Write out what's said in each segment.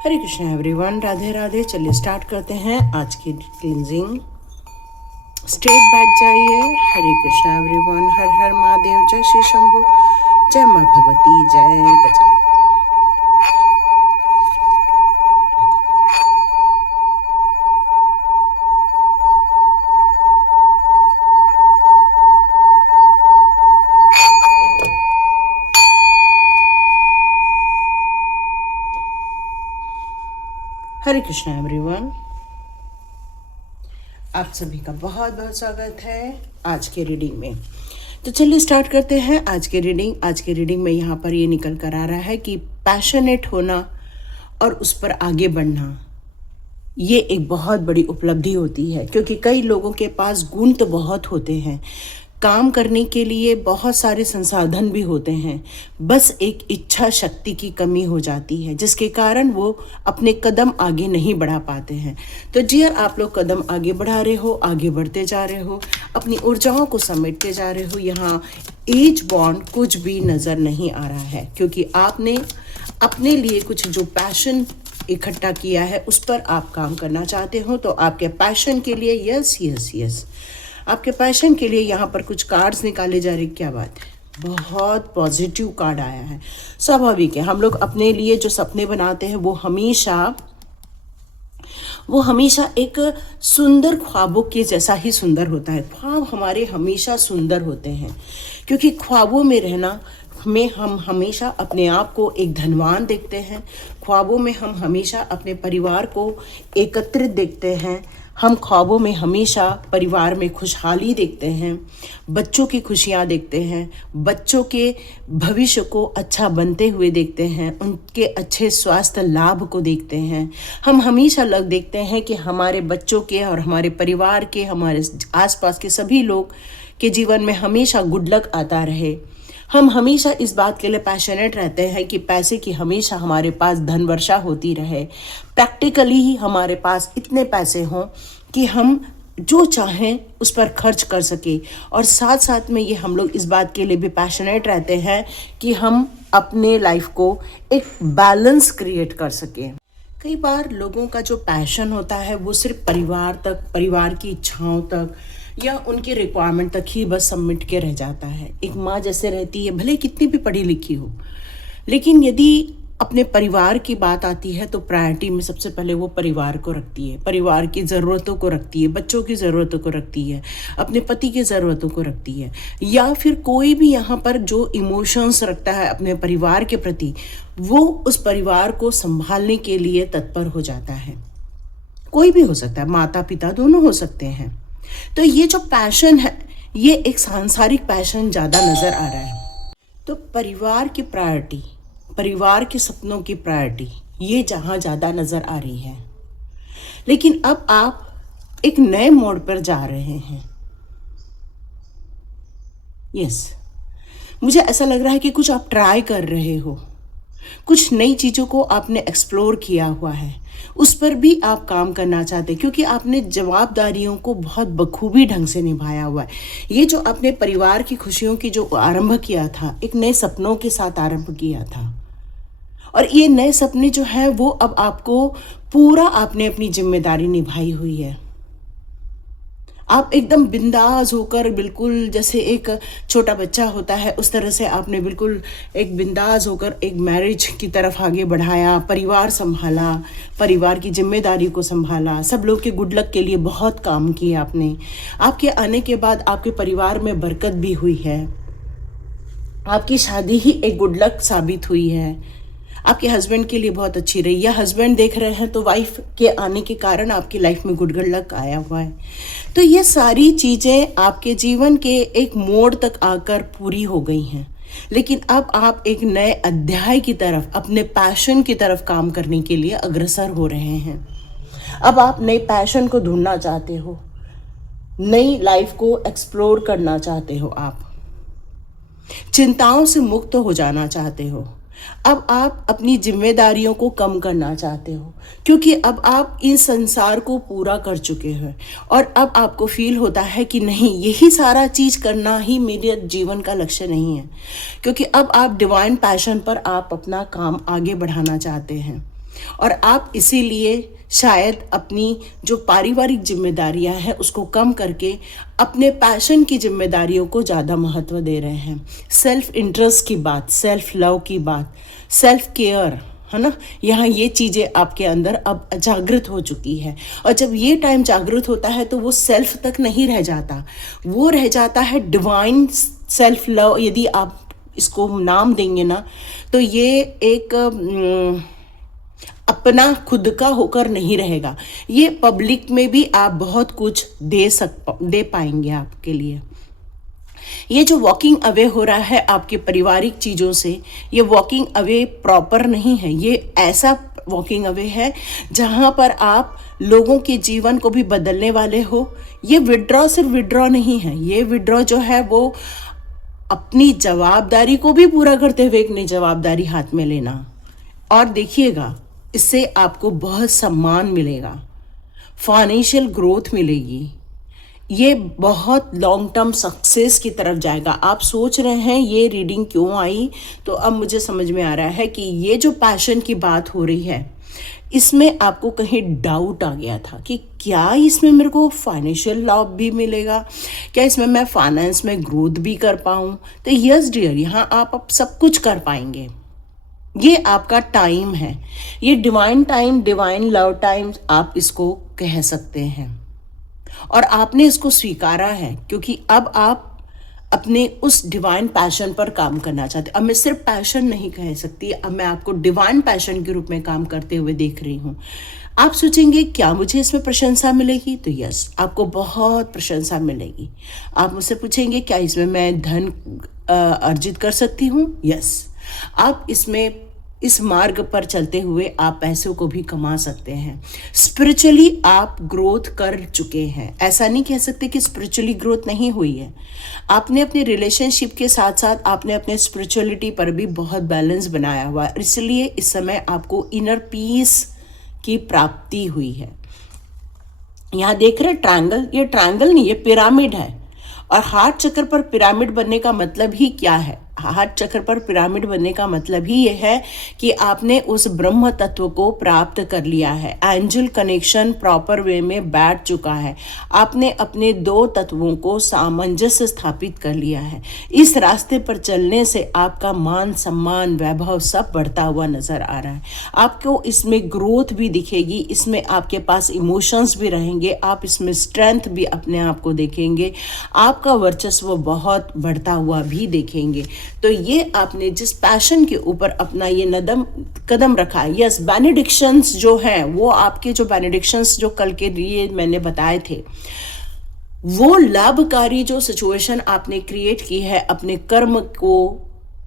हरे Krishna everyone, Radhe Radhe. चलिए start करते हैं आज की क्लींजिंग। स्ट्रेट बैठ जाइए। हरे कृष्णा एवरीवन, हर हर महादेव, जय श्री शंभू, जय माँ भगवती, जय गजानन। हरे कृष्णा एवरीवन, आप सभी का बहुत बहुत स्वागत है आज के रीडिंग में। तो चलिए स्टार्ट करते हैं आज के रीडिंग। आज के रीडिंग में यहाँ पर ये निकल कर आ रहा है कि पैशनेट होना और उस पर आगे बढ़ना ये एक बहुत बड़ी उपलब्धि होती है, क्योंकि कई लोगों के पास गुण तो बहुत होते हैं, काम करने के लिए बहुत सारे संसाधन भी होते हैं, बस एक इच्छा शक्ति की कमी हो जाती है, जिसके कारण वो अपने कदम आगे नहीं बढ़ा पाते हैं। तो जी आप लोग कदम आगे बढ़ा रहे हो, आगे बढ़ते जा रहे हो, अपनी ऊर्जाओं को समेटते जा रहे हो। यहाँ एज बॉन्ड कुछ भी नज़र नहीं आ रहा है, क्योंकि आपने अपने लिए कुछ जो पैशन इकट्ठा किया है उस पर आप काम करना चाहते हो। तो आपके पैशन के लिए यस यस यस, आपके पैशन के लिए यहाँ पर कुछ कार्ड्स निकाले जा रहे। क्या बात है, बहुत पॉजिटिव कार्ड आया है। स्वाभाविक है, हम लोग अपने लिए जो सपने बनाते हैं वो हमेशा एक सुंदर ख्वाबों के जैसा ही सुंदर होता है। ख्वाब हमारे हमेशा सुंदर होते हैं, क्योंकि ख्वाबों में रहना में हम हमेशा अपने आप को एक धनवान देखते हैं। ख्वाबों में हम हमेशा अपने परिवार को एकत्रित देखते हैं। हम ख्वाबों में हमेशा परिवार में खुशहाली देखते हैं, बच्चों की खुशियाँ देखते हैं, बच्चों के भविष्य को अच्छा बनते हुए देखते हैं, उनके अच्छे स्वास्थ्य लाभ को देखते हैं। हम हमेशा देखते हैं कि हमारे बच्चों के और हमारे परिवार के, हमारे आसपास के सभी लोग के जीवन में हमेशा गुड लक आता रहे। हम हमेशा इस बात के लिए पैशनेट रहते हैं कि पैसे की हमेशा हमारे पास धन वर्षा होती रहे, प्रैक्टिकली ही हमारे पास इतने पैसे हों कि हम जो चाहें उस पर खर्च कर सके। और साथ साथ में ये हम लोग इस बात के लिए भी पैशनेट रहते हैं कि हम अपने लाइफ को एक बैलेंस क्रिएट कर सकें। कई बार लोगों का जो पैशन होता है वो सिर्फ परिवार तक, परिवार की इच्छाओं तक या उनकी रिक्वायरमेंट तक ही बस सबमिट के रह जाता है। एक माँ जैसे रहती है, भले कितनी भी पढ़ी लिखी हो, लेकिन यदि अपने परिवार की बात आती है तो प्रायोरिटी में सबसे पहले वो परिवार को रखती है, परिवार की ज़रूरतों को रखती है, बच्चों की ज़रूरतों को रखती है, अपने पति की ज़रूरतों को रखती है, या फिर कोई भी यहाँ पर जो इमोशंस रखता है अपने परिवार के प्रति, वो उस परिवार को संभालने के लिए तत्पर हो जाता है। कोई भी हो सकता है, माता पिता दोनों हो सकते हैं। तो ये जो पैशन है ये एक सांसारिक पैशन ज़्यादा नज़र आ रहा है। तो परिवार की प्रायोरिटी, परिवार के सपनों की प्रायोरिटी ये जहाँ ज़्यादा नज़र आ रही है। लेकिन अब आप एक नए मोड़ पर जा रहे हैं। यस, मुझे ऐसा लग रहा है कि कुछ आप ट्राई कर रहे हो, कुछ नई चीज़ों को आपने एक्सप्लोर किया हुआ है, उस पर भी आप काम करना चाहते हैं, क्योंकि आपने जवाबदारियों को बहुत बखूबी ढंग से निभाया हुआ है। ये जो आपने परिवार की खुशियों की जो आरंभ किया था, एक नए सपनों के साथ आरंभ किया था, और ये नए सपने जो हैं वो अब आपको पूरा आपने अपनी जिम्मेदारी निभाई हुई है। आप एकदम बिंदास होकर, बिल्कुल जैसे एक छोटा बच्चा होता है उस तरह से आपने बिल्कुल एक बिंदास होकर एक मैरिज की तरफ आगे बढ़ाया, परिवार संभाला, परिवार की जिम्मेदारी को संभाला, सब लोग के गुड लक के लिए बहुत काम किया आपने। आपके आने के बाद आपके परिवार में बरकत भी हुई है, आपकी शादी ही एक गुड लक साबित हुई है, आपके हस्बैंड के लिए बहुत अच्छी रही, या हस्बैंड देख रहे हैं तो वाइफ के आने के कारण आपकी लाइफ में गुड लक आया हुआ है। तो ये सारी चीज़ें आपके जीवन के एक मोड़ तक आकर पूरी हो गई हैं। लेकिन अब आप एक नए अध्याय की तरफ, अपने पैशन की तरफ काम करने के लिए अग्रसर हो रहे हैं। अब आप नए पैशन को ढूंढना चाहते हो, नई लाइफ को एक्सप्लोर करना चाहते हो, आप चिंताओं से मुक्त हो जाना चाहते हो। अब आप अपनी जिम्मेदारियों को कम करना चाहते हो, क्योंकि अब आप इस संसार को पूरा कर चुके हैं और अब आपको फील होता है कि नहीं, यही सारा चीज़ करना ही मेरे जीवन का लक्ष्य नहीं है, क्योंकि अब आप डिवाइन पैशन पर आप अपना काम आगे बढ़ाना चाहते हैं। और आप इसीलिए शायद अपनी जो पारिवारिक जिम्मेदारियां हैं उसको कम करके अपने पैशन की जिम्मेदारियों को ज़्यादा महत्व दे रहे हैं। सेल्फ इंटरेस्ट की बात, सेल्फ लव की बात, सेल्फ केयर, है ना, यहाँ ये चीज़ें आपके अंदर अब जागृत हो चुकी है। और जब ये टाइम जागृत होता है तो वो सेल्फ तक नहीं रह जाता, वो रह जाता है डिवाइन सेल्फ लव। यदि आप इसको नाम देंगे ना तो ये एक अपना खुद का होकर नहीं रहेगा, ये पब्लिक में भी आप बहुत कुछ दे पाएंगे आपके लिए। ये जो वॉकिंग अवे हो रहा है आपके पारिवारिक चीज़ों से, ये वॉकिंग अवे प्रॉपर नहीं है, ये ऐसा वॉकिंग अवे है जहाँ पर आप लोगों के जीवन को भी बदलने वाले हो। ये विड्रॉ सिर्फ विड्रॉ नहीं है, ये विड्रॉ जो है वो अपनी जवाबदारी को भी पूरा करते हुए एक नई जवाबदारी हाथ में लेना। और देखिएगा, इससे आपको बहुत सम्मान मिलेगा, फाइनेंशियल ग्रोथ मिलेगी, ये बहुत लॉन्ग टर्म सक्सेस की तरफ जाएगा। आप सोच रहे हैं ये रीडिंग क्यों आई, तो अब मुझे समझ में आ रहा है कि ये जो पैशन की बात हो रही है इसमें आपको कहीं डाउट आ गया था कि क्या इसमें मेरे को फाइनेंशियल लाभ भी मिलेगा, क्या इसमें मैं फाइनेंस में ग्रोथ भी कर पाऊँ। तो यस डियर, यहाँ आप अब सब कुछ कर पाएंगे। ये आपका टाइम है, ये divine time, divine love time आप इसको कह सकते हैं। और आपने इसको स्वीकारा है क्योंकि अब आप अपने उस डिवाइन पैशन पर काम करना चाहते। अब मैं सिर्फ पैशन नहीं कह सकती, अब मैं आपको डिवाइन पैशन के रूप में काम करते हुए देख रही हूँ। आप सोचेंगे क्या मुझे इसमें प्रशंसा मिलेगी, तो यस, आपको बहुत प्रशंसा मिलेगी। आप मुझसे पूछेंगे क्या इसमें मैं धन अर्जित कर सकती हूँ, यस, आप इसमें इस मार्ग पर चलते हुए आप पैसों को भी कमा सकते हैं। स्पिरिचुअली आप ग्रोथ कर चुके हैं, ऐसा नहीं कह सकते कि स्पिरिचुअली ग्रोथ नहीं हुई है। आपने अपने रिलेशनशिप के साथ साथ आपने अपने स्पिरिचुअलिटी पर भी बहुत बैलेंस बनाया हुआ है, इसलिए इस समय आपको इनर पीस की प्राप्ति हुई है। यहाँ देख रहे ट्रायंगल, ये ट्रायंगल नहीं, ये पिरामिड है। और हार्ट चक्र पर पिरामिड बनने का मतलब ही क्या है? हार्ट चक्र पर पिरामिड बनने का मतलब ही ये है कि आपने उस ब्रह्म तत्व को प्राप्त कर लिया है। एंजल कनेक्शन प्रॉपर वे में बैठ चुका है, आपने अपने दो तत्वों को सामंजस्य स्थापित कर लिया है। इस रास्ते पर चलने से आपका मान सम्मान वैभव सब बढ़ता हुआ नजर आ रहा है। आपको इसमें ग्रोथ भी दिखेगी, इसमें आपके पास इमोशंस भी रहेंगे, आप इसमें स्ट्रेंथ भी अपने आप को देखेंगे, आपका वर्चस्व बहुत बढ़ता हुआ भी देखेंगे। तो ये आपने जिस पैशन के ऊपर अपना ये कदम रखा है, यस, बेनेडिक्शंस जो हैं वो आपके जो बेनेडिक्शंस जो कल के लिए मैंने बताए थे, वो लाभकारी जो सिचुएशन आपने क्रिएट की है अपने कर्म को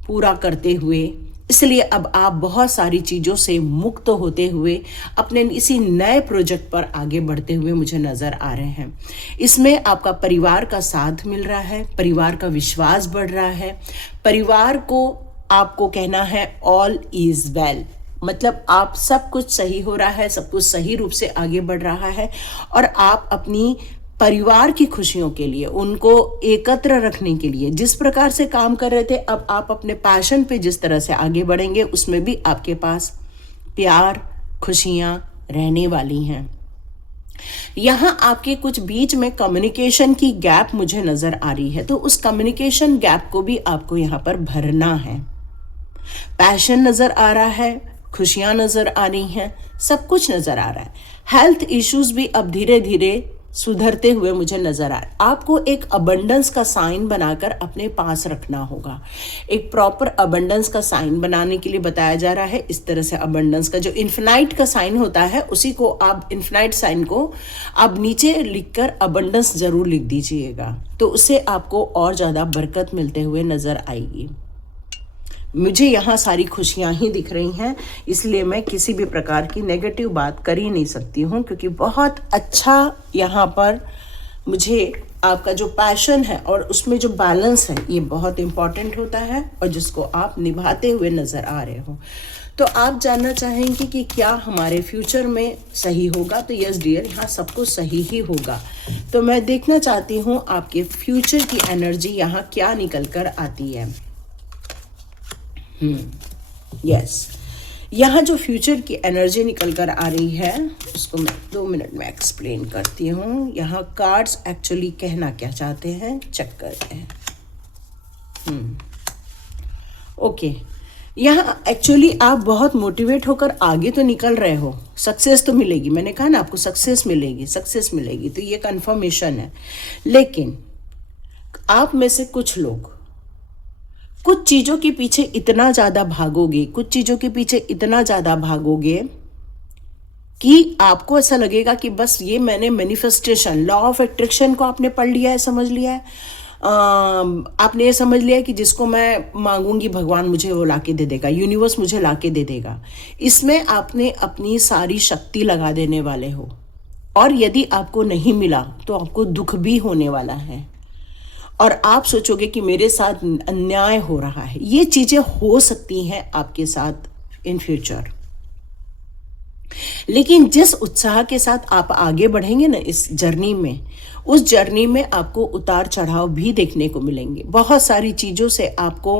पूरा करते हुए, इसलिए अब आप बहुत सारी चीज़ों से मुक्त होते हुए अपने इसी नए प्रोजेक्ट पर आगे बढ़ते हुए मुझे नज़र आ रहे हैं। इसमें आपका परिवार का साथ मिल रहा है, परिवार का विश्वास बढ़ रहा है, परिवार को आपको कहना है ऑल इज़ वेल, मतलब आप सब कुछ सही हो रहा है, सब कुछ सही रूप से आगे बढ़ रहा है। और आप अपनी परिवार की खुशियों के लिए, उनको एकत्र रखने के लिए जिस प्रकार से काम कर रहे थे, अब आप अपने पैशन पे जिस तरह से आगे बढ़ेंगे उसमें भी आपके पास प्यार, खुशियां रहने वाली हैं। यहाँ आपके कुछ बीच में कम्युनिकेशन की गैप मुझे नजर आ रही है, तो उस कम्युनिकेशन गैप को भी आपको यहाँ पर भरना है। पैशन नजर आ रहा है, खुशियां नजर आ रही हैं, सब कुछ नजर आ रहा है। हेल्थ इश्यूज भी अब धीरे धीरे सुधरते हुए मुझे नजर आ रहा है। आपको एक अबंडेंस का साइन बनाकर अपने पास रखना होगा। एक प्रॉपर अबंडेंस का साइन बनाने के लिए बताया जा रहा है। इस तरह से अबंडेंस का जो इन्फिनाइट का साइन होता है, उसी को आप, इन्फिनाइट साइन को आप नीचे लिखकर अबंडेंस जरूर लिख दीजिएगा, तो उससे आपको और ज़्यादा बरकत मिलते हुए नजर आएगी। मुझे यहाँ सारी खुशियाँ ही दिख रही हैं, इसलिए मैं किसी भी प्रकार की नेगेटिव बात कर ही नहीं सकती हूँ, क्योंकि बहुत अच्छा यहाँ पर मुझे आपका जो पैशन है और उसमें जो बैलेंस है ये बहुत इम्पॉर्टेंट होता है, और जिसको आप निभाते हुए नज़र आ रहे हो। तो आप जानना चाहेंगे कि क्या हमारे फ्यूचर में सही होगा, तो यस डियर, यहाँ सब कुछ सही ही होगा। तो मैं देखना चाहती हूँ आपके फ्यूचर की एनर्जी यहाँ क्या निकल कर आती है। यस, यहाँ जो फ्यूचर की एनर्जी निकल कर आ रही है उसको मैं 2 मिनट में एक्सप्लेन करती हूँ। यहाँ कार्ड्स एक्चुअली कहना क्या चाहते हैं, चेक करते हैं। ओके, यहाँ एक्चुअली आप बहुत मोटिवेट होकर आगे तो निकल रहे हो, सक्सेस तो मिलेगी, मैंने कहा ना आपको सक्सेस मिलेगी, सक्सेस मिलेगी, तो ये कंफर्मेशन है। लेकिन आप में से कुछ लोग कुछ चीज़ों के पीछे इतना ज़्यादा भागोगे, कुछ चीज़ों के पीछे इतना ज़्यादा भागोगे कि आपको ऐसा लगेगा कि बस ये मैंने मैनिफेस्टेशन, लॉ ऑफ अट्रैक्शन को आपने पढ़ लिया है, समझ लिया है। आपने ये समझ लिया कि जिसको मैं मांगूंगी भगवान मुझे वो लाके दे देगा, यूनिवर्स मुझे लाके दे देगा। इसमें आपने अपनी सारी शक्ति लगा देने वाले हो, और यदि आपको नहीं मिला तो आपको दुख भी होने वाला है, और आप सोचोगे कि मेरे साथ अन्याय हो रहा है। ये चीज़ें हो सकती हैं आपके साथ इन फ्यूचर, लेकिन जिस उत्साह के साथ आप आगे बढ़ेंगे ना इस जर्नी में, उस जर्नी में आपको उतार चढ़ाव भी देखने को मिलेंगे। बहुत सारी चीज़ों से आपको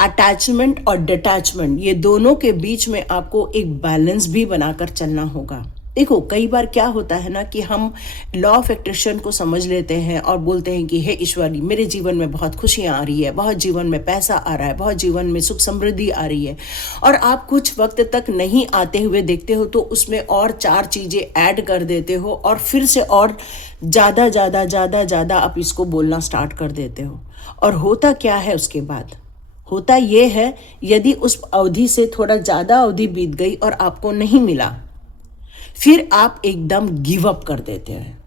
अटैचमेंट और डिटैचमेंट, ये दोनों के बीच में आपको एक बैलेंस भी बनाकर चलना होगा। देखो, कई बार क्या होता है ना कि हम लॉ ऑफ अट्रैक्शन को समझ लेते हैं और बोलते हैं कि हे ईश्वरी, मेरे जीवन में बहुत खुशियाँ आ रही है, बहुत जीवन में पैसा आ रहा है, बहुत जीवन में सुख समृद्धि आ रही है, और आप कुछ वक्त तक नहीं आते हुए देखते हो तो उसमें और 4 चीज़ें ऐड कर देते हो, और फिर से और ज़्यादा ज़्यादा ज़्यादा ज़्यादा आप इसको बोलना स्टार्ट कर देते हो। और होता क्या है उसके बाद? होता ये है, यदि उस अवधि से थोड़ा ज़्यादा अवधि बीत गई और आपको नहीं मिला, फिर आप एकदम गिव अप कर देते हैं।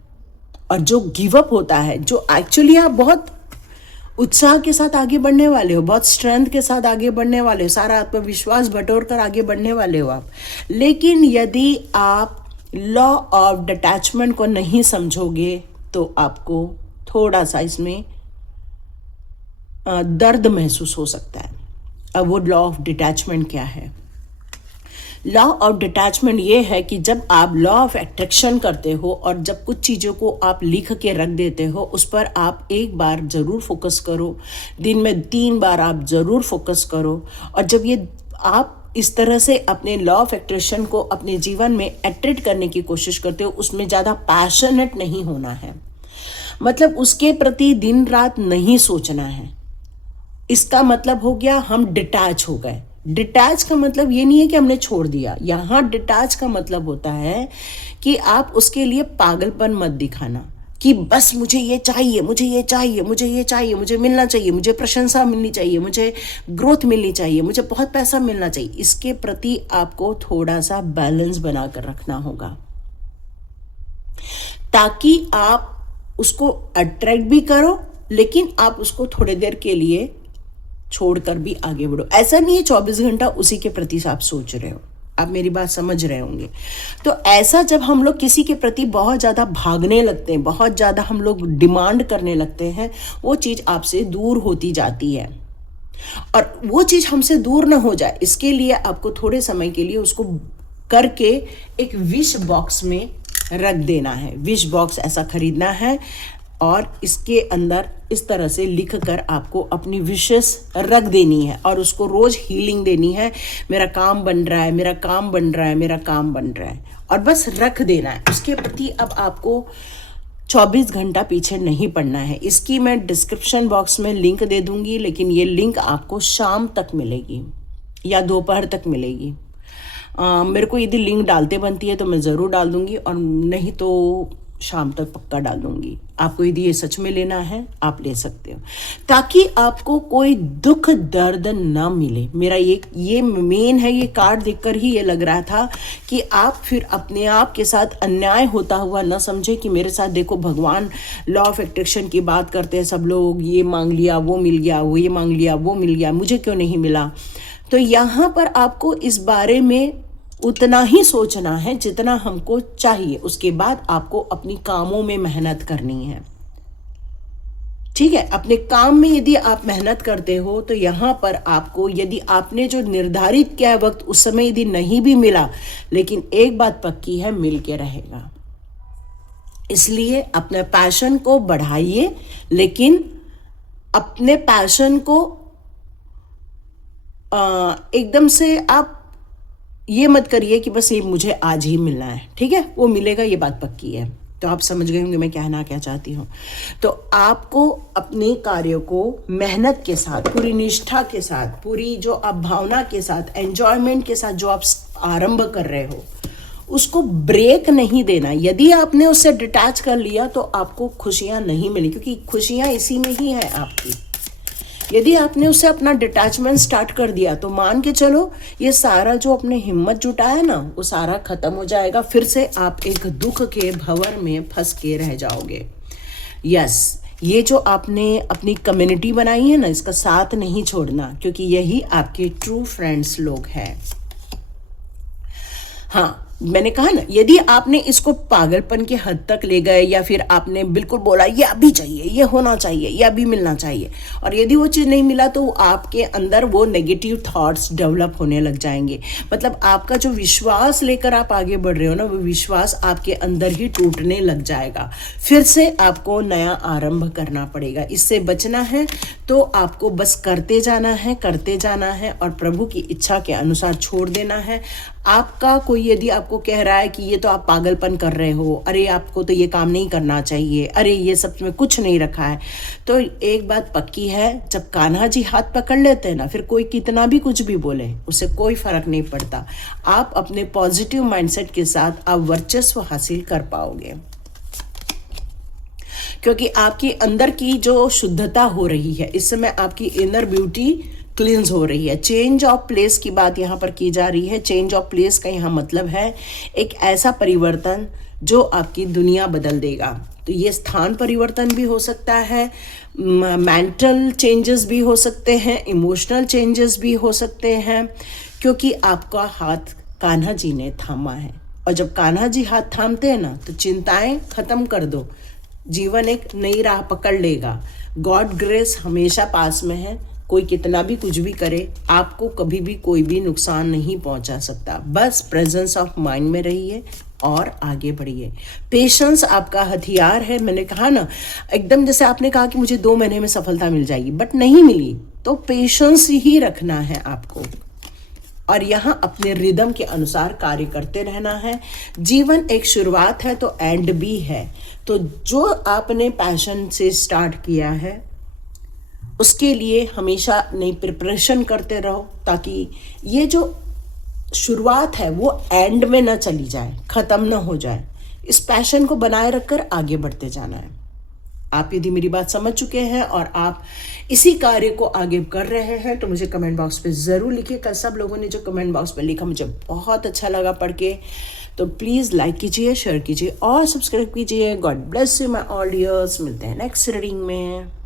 और जो गिव अप होता है, जो एक्चुअली आप बहुत उत्साह के साथ आगे बढ़ने वाले हो, बहुत स्ट्रेंथ के साथ आगे बढ़ने वाले हो, सारा आत्मविश्वास बटोर कर आगे बढ़ने वाले हो आप, लेकिन यदि आप लॉ ऑफ डिटैचमेंट को नहीं समझोगे तो आपको थोड़ा सा इसमें दर्द महसूस हो सकता है। अब वो लॉ ऑफ डिटैचमेंट क्या है? लॉ ऑफ डिटैचमेंट ये है कि जब आप लॉ ऑफ अट्रैक्शन करते हो और जब कुछ चीज़ों को आप लिख के रख देते हो, उस पर आप एक बार ज़रूर फोकस करो, दिन में 3 बार आप ज़रूर फोकस करो। और जब ये आप इस तरह से अपने लॉ ऑफ अट्रैक्शन को अपने जीवन में अट्रैक्ट करने की कोशिश करते हो, उसमें ज़्यादा पैशनेट नहीं होना है, मतलब उसके प्रति दिन रात नहीं सोचना है। इसका मतलब हो गया हम डिटैच हो गए। डिटैच का मतलब ये नहीं है कि हमने छोड़ दिया। यहाँ डिटैच का मतलब होता है कि आप उसके लिए पागलपन मत दिखाना कि बस मुझे ये चाहिए, मुझे ये चाहिए, मुझे ये चाहिए, मुझे मिलना चाहिए, मुझे प्रशंसा मिलनी चाहिए, मुझे ग्रोथ मिलनी चाहिए, मुझे बहुत पैसा मिलना चाहिए। इसके प्रति आपको थोड़ा सा बैलेंस बनाकर रखना होगा, ताकि आप उसको अट्रैक्ट भी करो, लेकिन आप उसको थोड़ी देर के लिए छोड़कर भी आगे बढ़ो। ऐसा नहीं है 24 घंटा उसी के प्रति आप सोच रहे हो। आप मेरी बात समझ रहे होंगे। तो ऐसा जब हम लोग किसी के प्रति बहुत ज़्यादा भागने लगते हैं, बहुत ज़्यादा हम लोग डिमांड करने लगते हैं, वो चीज़ आपसे दूर होती जाती है। और वो चीज़ हमसे दूर ना हो जाए, इसके लिए आपको थोड़े समय के लिए उसको करके एक विश बॉक्स में रख देना है। विश बॉक्स ऐसा खरीदना है और इसके अंदर इस तरह से लिख कर आपको अपनी विशेस रख देनी है और उसको रोज़ हीलिंग देनी है। मेरा काम बन रहा है, मेरा काम बन रहा है, मेरा काम बन रहा है, और बस रख देना है। उसके प्रति अब आपको 24 घंटा पीछे नहीं पड़ना है। इसकी मैं डिस्क्रिप्शन बॉक्स में लिंक दे दूंगी, लेकिन ये लिंक आपको शाम तक मिलेगी या दोपहर तक मिलेगी। मेरे को यदि लिंक डालते बनती है तो मैं ज़रूर डाल दूंगी, और नहीं तो शाम तक पक्का डाल दूंगी। आपको यदि ये सच में लेना है आप ले सकते हो, ताकि आपको कोई दुख दर्द ना मिले। मेरा ये मेन है। ये कार्ड देखकर ही ये लग रहा था कि आप फिर अपने आप के साथ अन्याय होता हुआ ना समझे कि मेरे साथ देखो भगवान लॉ ऑफ अट्रैक्शन की बात करते हैं सब लोग, ये मांग लिया वो मिल गया, वो ये मांग लिया वो मिल गया, मुझे क्यों नहीं मिला। तो यहाँ पर आपको इस बारे में उतना ही सोचना है जितना हमको चाहिए। उसके बाद आपको अपनी कामों में मेहनत करनी है, ठीक है। अपने काम में यदि आप मेहनत करते हो तो यहाँ पर आपको, यदि आपने जो निर्धारित किया है वक्त उस समय यदि नहीं भी मिला, लेकिन एक बात पक्की है, मिल के रहेगा। इसलिए अपने पैशन को बढ़ाइए, लेकिन अपने पैशन को एकदम से आप ये मत करिए कि बस ये मुझे आज ही मिलना है, ठीक है, वो मिलेगा, ये बात पक्की है। तो आप समझ गए होंगे मैं कहना क्या चाहती हूँ। तो आपको अपने कार्य को मेहनत के साथ, पूरी निष्ठा के साथ, पूरी जो आप भावना के साथ, एंजॉयमेंट के साथ जो आप आरंभ कर रहे हो, उसको ब्रेक नहीं देना। यदि आपने उससे डिटैच कर लिया तो आपको खुशियाँ नहीं मिली, क्योंकि खुशियाँ इसी में ही है आपकी। यदि आपने उससे अपना डिटैचमेंट स्टार्ट कर दिया तो मान के चलो ये सारा जो अपने हिम्मत जुटाया ना, वो सारा खत्म हो जाएगा। फिर से आप एक दुख के भंवर में फंस के रह जाओगे। यस, ये जो आपने अपनी कम्युनिटी बनाई है ना, इसका साथ नहीं छोड़ना, क्योंकि यही आपके ट्रू फ्रेंड्स लोग हैं। हाँ, मैंने कहा ना, यदि आपने इसको पागलपन के हद तक ले गए, या फिर आपने बिल्कुल बोला ये अभी चाहिए, ये होना चाहिए, ये अभी मिलना चाहिए, और यदि वो चीज़ नहीं मिला तो आपके अंदर वो नेगेटिव थॉट्स डेवलप होने लग जाएंगे। मतलब आपका जो विश्वास लेकर आप आगे बढ़ रहे हो ना, वो विश्वास आपके अंदर ही टूटने लग जाएगा। फिर से आपको नया आरंभ करना पड़ेगा। इससे बचना है तो आपको बस करते जाना है, करते जाना है, और प्रभु की इच्छा के अनुसार छोड़ देना है। आपका कोई यदि आपको कह रहा है कि ये तो आप पागलपन कर रहे हो, अरे आपको तो ये काम नहीं करना चाहिए, अरे ये सब में कुछ नहीं रखा है, तो एक बात पक्की है, जब कान्हा जी हाथ पकड़ लेते हैं ना, फिर कोई कितना भी कुछ भी बोले उससे कोई फर्क नहीं पड़ता। आप अपने पॉजिटिव माइंडसेट के साथ आप वर्चस्व हासिल कर पाओगे, क्योंकि आपकी अंदर की जो शुद्धता हो रही है, इस समय आपकी इनर ब्यूटी क्लींस हो रही है। चेंज ऑफ प्लेस की बात यहाँ पर की जा रही है। चेंज ऑफ प्लेस का यहाँ मतलब है एक ऐसा परिवर्तन जो आपकी दुनिया बदल देगा। तो ये स्थान परिवर्तन भी हो सकता है, मेंटल चेंजेस भी हो सकते हैं, इमोशनल चेंजेस भी हो सकते हैं, क्योंकि आपका हाथ कान्हा जी ने थामा है। और जब कान्हा जी हाथ थामते हैं ना, तो चिंताएं खत्म कर दो, जीवन एक नई राह पकड़ लेगा। गॉड ग्रेस हमेशा पास में है। कोई कितना भी कुछ भी करे, आपको कभी भी कोई भी नुकसान नहीं पहुंचा सकता। बस प्रेजेंस ऑफ माइंड में रहिए और आगे बढ़िए। पेशेंस आपका हथियार है। मैंने कहा ना, एकदम जैसे आपने कहा कि मुझे 2 महीने में सफलता मिल जाएगी, बट नहीं मिली, तो पेशेंस ही रखना है आपको, और यहाँ अपने रिदम के अनुसार कार्य करते रहना है। जीवन एक शुरुआत है तो एंड भी है। तो जो आपने पैशन से स्टार्ट किया है, उसके लिए हमेशा नई प्रिपरेशन करते रहो, ताकि ये जो शुरुआत है वो एंड में ना चली जाए, ख़त्म ना हो जाए। इस पैशन को बनाए रखकर आगे बढ़ते जाना है। आप यदि मेरी बात समझ चुके हैं और आप इसी कार्य को आगे कर रहे हैं, तो मुझे कमेंट बॉक्स पे ज़रूर लिखिए। कल सब लोगों ने जो कमेंट बॉक्स पे लिखा मुझे बहुत अच्छा लगा पढ़ के। तो प्लीज़ लाइक कीजिए, शेयर कीजिए और सब्सक्राइब कीजिए। God bless you my all dears. मिलते हैं नेक्स्ट रीडिंग में।